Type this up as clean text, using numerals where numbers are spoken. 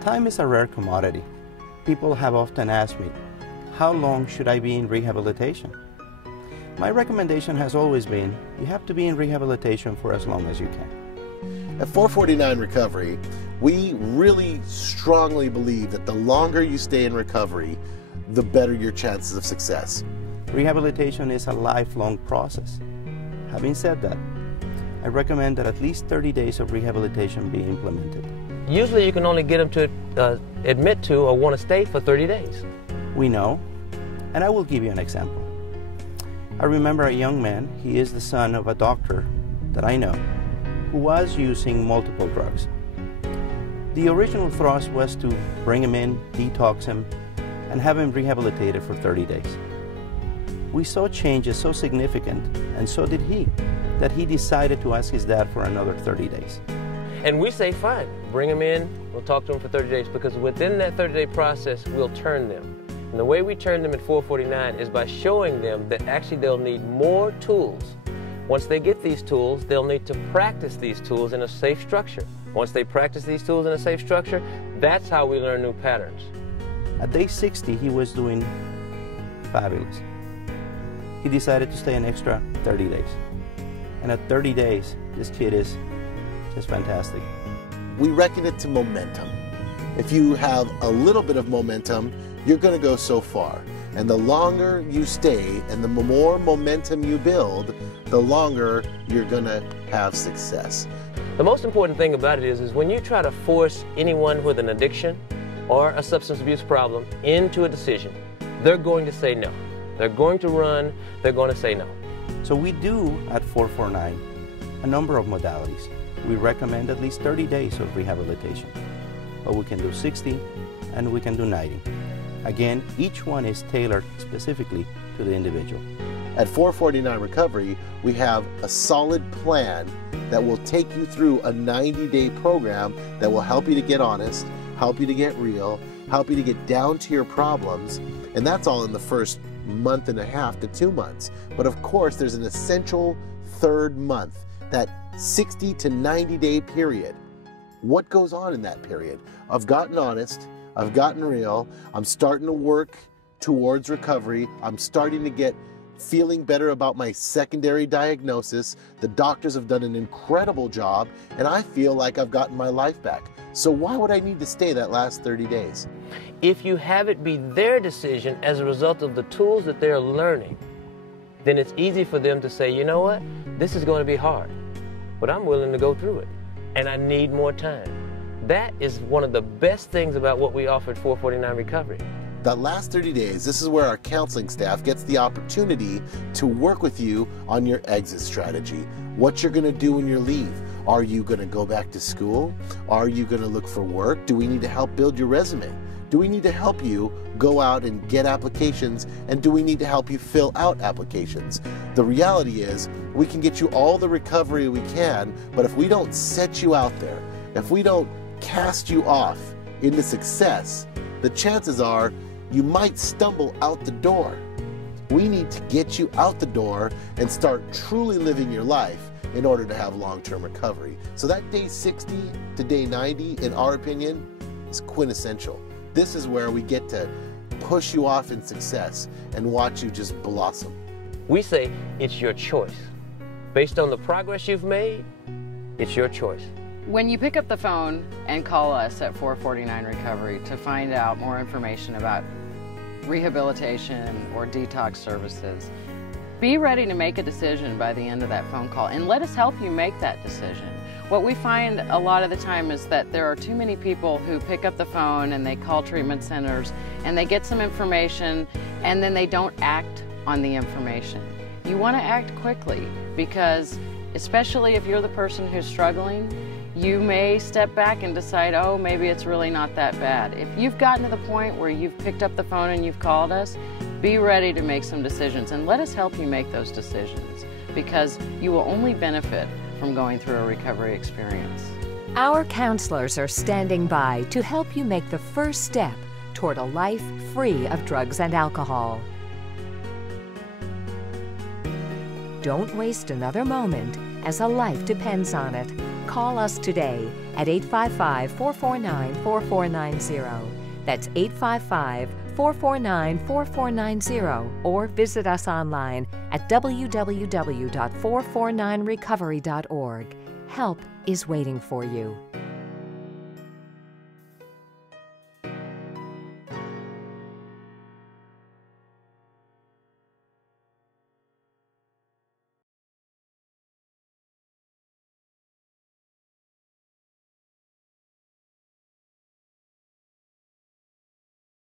Time is a rare commodity. People have often asked me, how long should I be in rehabilitation? My recommendation has always been, you have to be in rehabilitation for as long as you can. At 449 Recovery, we really strongly believe that the longer you stay in recovery, the better your chances of success. Rehabilitation is a lifelong process. Having said that, I recommend that at least 30 days of rehabilitation be implemented. Usually you can only get them to admit to or want to stay for 30 days. We know, and I will give you an example. I remember a young man, he is the son of a doctor that I know, who was using multiple drugs. The original thrust was to bring him in, detox him, and have him rehabilitated for 30 days. We saw changes so significant, and so did he, that he decided to ask his dad for another 30 days. And we say, fine, bring him in, we'll talk to him for 30 days, because within that 30-day process, we'll turn them. And the way we turn them at 449 is by showing them that actually they'll need more tools. Once they get these tools, they'll need to practice these tools in a safe structure. Once they practice these tools in a safe structure, that's how we learn new patterns. At day 60, he was doing fabulous. He decided to stay an extra 30 days. And at 30 days, this kid is just fantastic. We reckon it to momentum. If you have a little bit of momentum, you're going to go so far. And the longer you stay and the more momentum you build, the longer you're going to have success. The most important thing about it is when you try to force anyone with an addiction or a substance abuse problem into a decision, they're going to say no. They're going to run, they're going to say no. So we do, at 449, a number of modalities. We recommend at least 30 days of rehabilitation, but we can do 60 and we can do 90. Again, each one is tailored specifically to the individual. At 449 Recovery, we have a solid plan that will take you through a 90-day program that will help you to get honest, help you to get real, help you to get down to your problems, and that's all in the first month and a half to 2 months. But of course, there's an essential third month, that 60 to 90-day period. What goes on in that period? I've gotten honest, I've gotten real, I'm starting to work towards recovery, I'm starting to get feeling better about my secondary diagnosis, the doctors have done an incredible job, and I feel like I've gotten my life back. So why would I need to stay that last 30 days? If you have it be their decision as a result of the tools that they're learning, then it's easy for them to say, you know what, this is going to be hard, but I'm willing to go through it, and I need more time. That is one of the best things about what we offer at 449 Recovery. That last 30 days, this is where our counseling staff gets the opportunity to work with you on your exit strategy. What you're going to do when you leave. Are you going to go back to school? Are you going to look for work? Do we need to help build your resume? Do we need to help you go out and get applications? And do we need to help you fill out applications? The reality is, we can get you all the recovery we can, but if we don't set you out there, if we don't cast you off into success, the chances are you might stumble out the door. We need to get you out the door and start truly living your life in order to have long-term recovery. So that day 60 to day 90, in our opinion, is quintessential. This is where we get to push you off in success and watch you just blossom. We say it's your choice. Based on the progress you've made, it's your choice. When you pick up the phone and call us at 449 Recovery to find out more information about rehabilitation or detox services, be ready to make a decision by the end of that phone call, and let us help you make that decision. What we find a lot of the time is that there are too many people who pick up the phone and they call treatment centers and they get some information and then they don't act on the information. You want to act quickly, because especially if you're the person who's struggling, you may step back and decide, oh, maybe it's really not that bad. If you've gotten to the point where you've picked up the phone and you've called us, be ready to make some decisions, and let us help you make those decisions, because you will only benefit from going through a recovery experience. Our counselors are standing by to help you make the first step toward a life free of drugs and alcohol. Don't waste another moment as a life depends on it. Call us today at 855-449-4490. That's 855-449-4490, or visit us online at www.449recovery.org. Help is waiting for you.